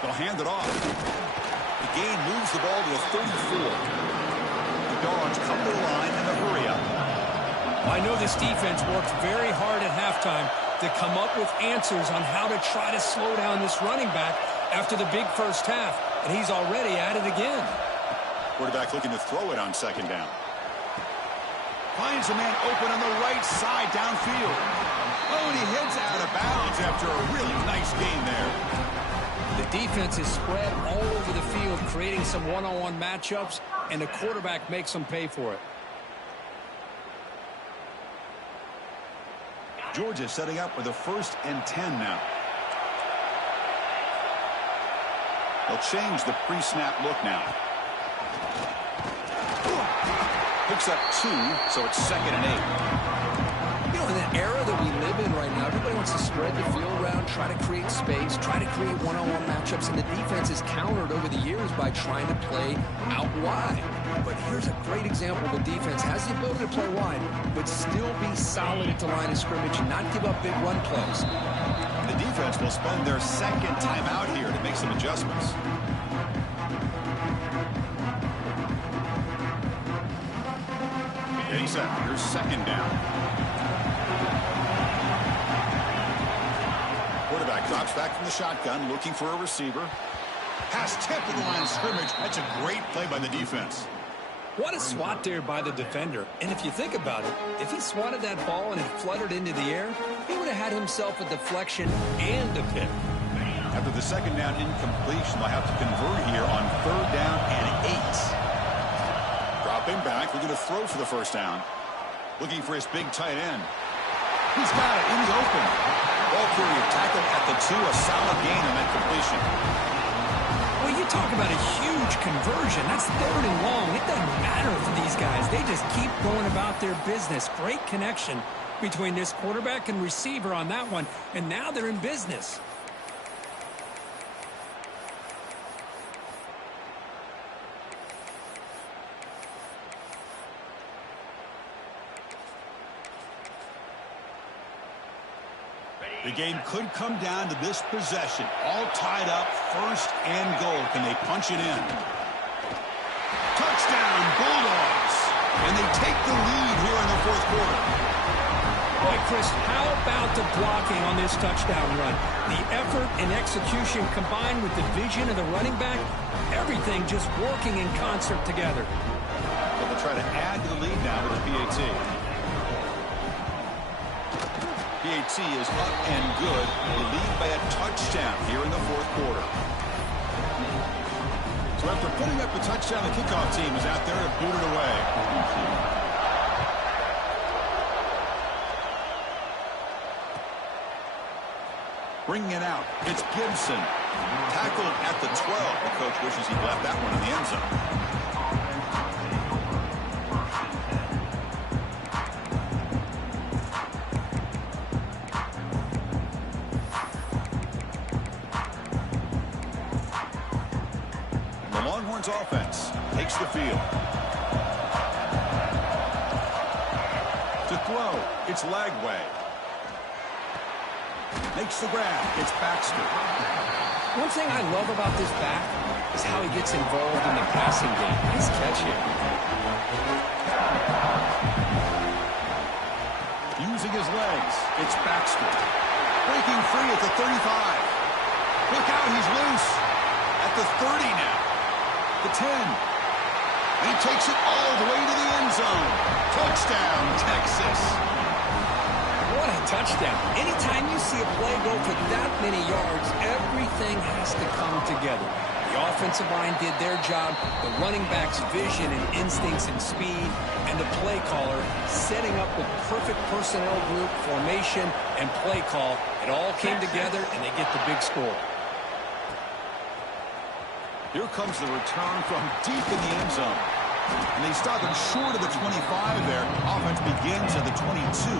They'll hand it off. The gain moves the ball to the 34. The Dogs come to the line in a hurry up. I know this defense worked very hard at halftime to come up with answers on how to try to slow down this running back after the big 1st half, and he's already at it again. Quarterback looking to throw it on 2nd down. Finds a man open on the right side downfield. Oh, and he heads out of bounds after a really nice gain there. The defense is spread all over the field, creating some one-on-one matchups, and the quarterback makes them pay for it. Georgia setting up with a 1st and 10 now. They'll change the pre-snap look now. Picks up 2, so it's 2nd and 8. You know, in the era that we live in right now, everybody wants to spread the field around, try to create space, try to create one-on-one matchups, and the defense is countered over the years by trying to play out wide. But here's a great example. The defense has the ability to play wide, but still be solid at the line of scrimmage and not give up big run plays. The defense will spend their 2nd time out here to make some adjustments. Getting set. Here's 2nd down. Quarterback drops back from the shotgun, looking for a receiver. Pass tipped to the line of scrimmage. That's a great play by the defense. What a swat there by the defender. And if you think about it, if he swatted that ball and it fluttered into the air, he would have had himself a deflection and a pick. After the second down incompletion, they'll have to convert here on 3rd down and 8. Dropping back, we're going to throw for the first down. Looking for his big tight end. He's got it in the open. Ball carrier tackled at the 2, a solid gain on that completion. Well, you talk about a huge conversion. That's 3rd and long. It doesn't matter for these guys. They just keep going about their business. Great connection between this quarterback and receiver on that one, and now they're in business. The game could come down to this possession. All tied up, 1st and goal. Can they punch it in? Touchdown, Bulldogs. And they take the lead here in the 4th quarter. Boy, Chris, how about the blocking on this touchdown run? The effort and execution combined with the vision of the running back, everything just working in concert together. So they'll try to add to the lead now with the PAT. PAT is up and good. They lead by a touchdown here in the 4th quarter. So after putting up the touchdown, the kickoff team is out there to boot it away. Bringing it out, it's Gibson. Tackled at the 12. The coach wishes he'd left that one in the end zone. Offense takes the field. To throw, it's Lagway. Makes the grab, it's Baxter. One thing I love about this back is how he gets involved in the passing game. Nice catch here. Using his legs, it's Baxter. Breaking free at the 35. Look out, he's loose. At the 30 now. The 10. And he takes it all the way to the end zone. Touchdown, Texas. What a touchdown. Anytime you see a play go for that many yards, everything has to come together. The offensive line did their job, the running back's vision and instincts and speed, and the play caller setting up with perfect personnel group, formation, and play call. It all came together, and they get the big score. Here comes the return from deep in the end zone. And they stop him short of the 25 there. Offense begins at the 22.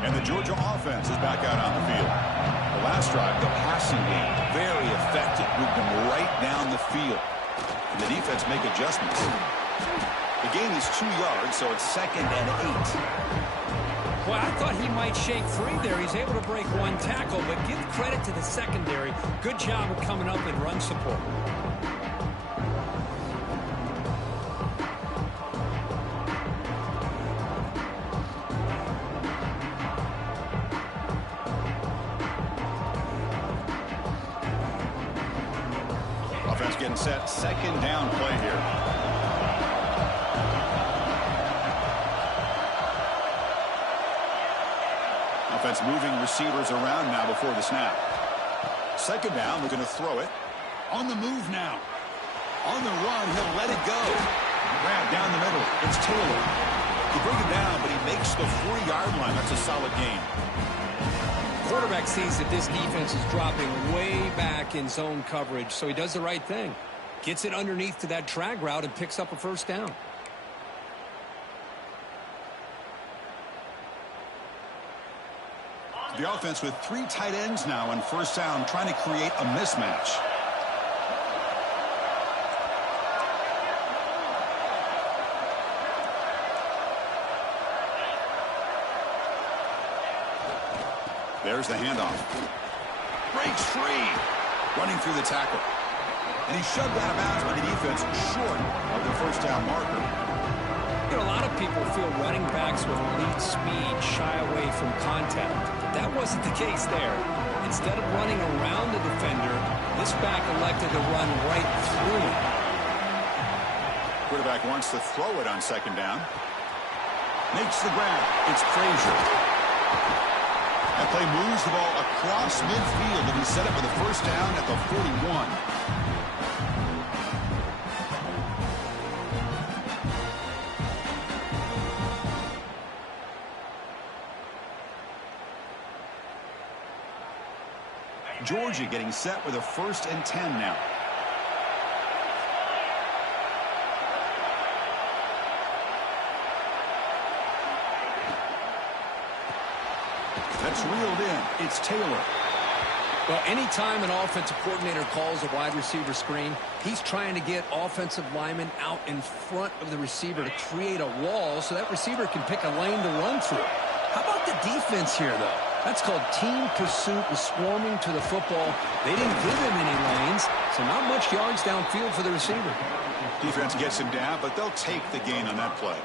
And the Georgia offense is back out on the field. The last drive, the passing game, very effective. Moved them right down the field. And the defense make adjustments. The gain is 2 yards, so it's 2nd and 8. Well, I thought he might shake free there. He's able to break one tackle, but give credit to the secondary. Good job of coming up and run support. Offense getting set. 2nd down play here. Offense moving receivers around now before the snap. 2nd down, they're going to throw it. On the move now. On the run, he'll let it go. Grab down the middle. It's Taylor. He brings it down, but he makes the 40-yard line. That's a solid gain. Quarterback sees that this defense is dropping way back in zone coverage, so he does the right thing. Gets it underneath to that drag route and picks up a 1st down. The offense with 3 tight ends now on 1st down, trying to create a mismatch. There's the handoff. Breaks free. Running through the tackle. And he's shoved out of bounds by the defense short of the 1st down marker. You know, a lot of people feel running backs with elite speed shy away from contact. But that wasn't the case there. Instead of running around the defender, this back elected to run right through him. Quarterback wants to throw it on second down. Makes the grab. It's Frazier. That play moves the ball across midfield, and he's set up for the first down at the 41. Georgia getting set with a 1st and 10 now. That's reeled in. It's Taylor. Well, anytime an offensive coordinator calls a wide receiver screen, he's trying to get offensive linemen out in front of the receiver to create a wall so that receiver can pick a lane to run through. How about the defense here, though? That's called team pursuit and swarming to the football. They didn't give him any lanes, so not much yards downfield for the receiver. Defense gets him down, but they'll take the gain on that play.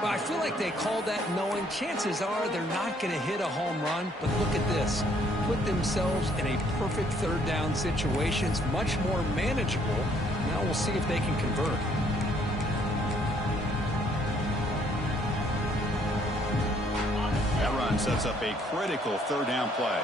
Well, I feel like they called that knowing chances are they're not going to hit a home run. But look at this. Put themselves in a perfect third down situation. It's much more manageable. Now we'll see if they can convert. That run sets up a critical third down play.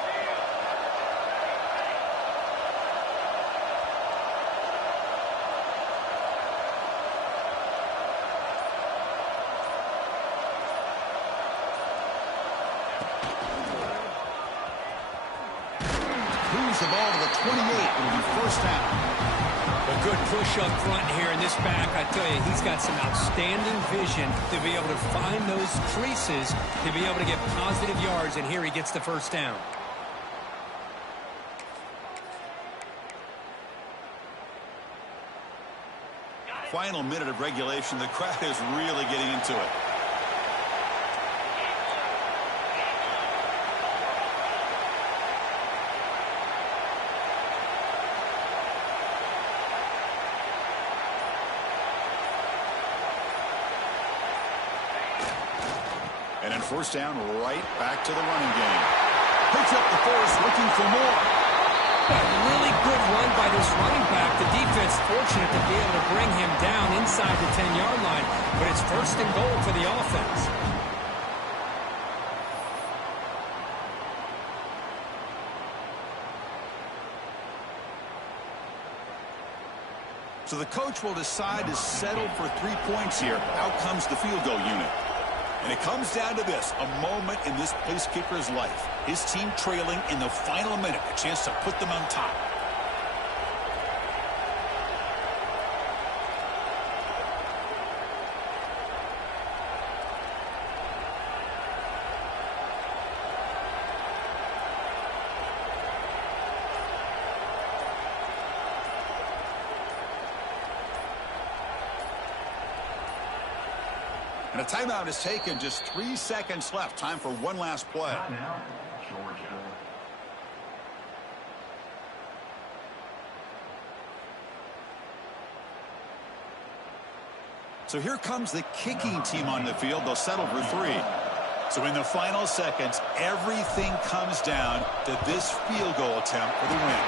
Moves the ball to the 28. It'll be first down. A good push up front here in this back. I tell you, he's got some outstanding vision to be able to find those creases, to be able to get positive yards, and here he gets the first down. Final minute of regulation. The crowd is really getting into it. And then first down, right back to the running game. Picks up the force, looking for more. A really good run by this running back. The defense fortunate to be able to bring him down inside the 10-yard line, but it's first and goal for the offense. So the coach will decide to settle for 3 points here. Out comes the field goal unit. And it comes down to this, a moment in this place kicker's life. His team trailing in the final minute, a chance to put them on top. And a timeout is taken. Just 3 seconds left. Time for one last play. Now, Georgia. So here comes the kicking team on the field. They'll settle for 3. So in the final seconds, everything comes down to this field goal attempt for the win.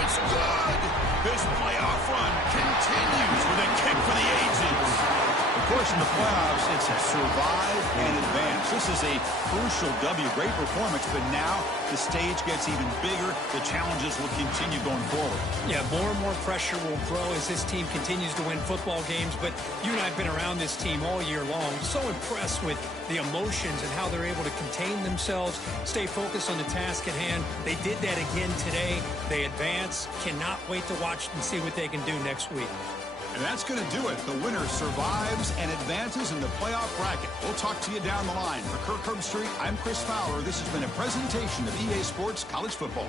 It's good. This playoff run continues with a kick for the ages. Of course, in the playoffs, it's survive and advance. This is a crucial W. Great performance, but now the stage gets even bigger. The challenges will continue going forward. Yeah, more and more pressure will grow as this team continues to win football games, but you and I have been around this team all year long. So impressed with the emotions and how they're able to contain themselves, stay focused on the task at hand. They did that again today. They advance. Cannot wait to watch and see what they can do next week. And that's going to do it. The winner survives and advances in the playoff bracket. We'll talk to you down the line. For Kirk Herbstreit, I'm Chris Fowler. This has been a presentation of EA Sports College Football.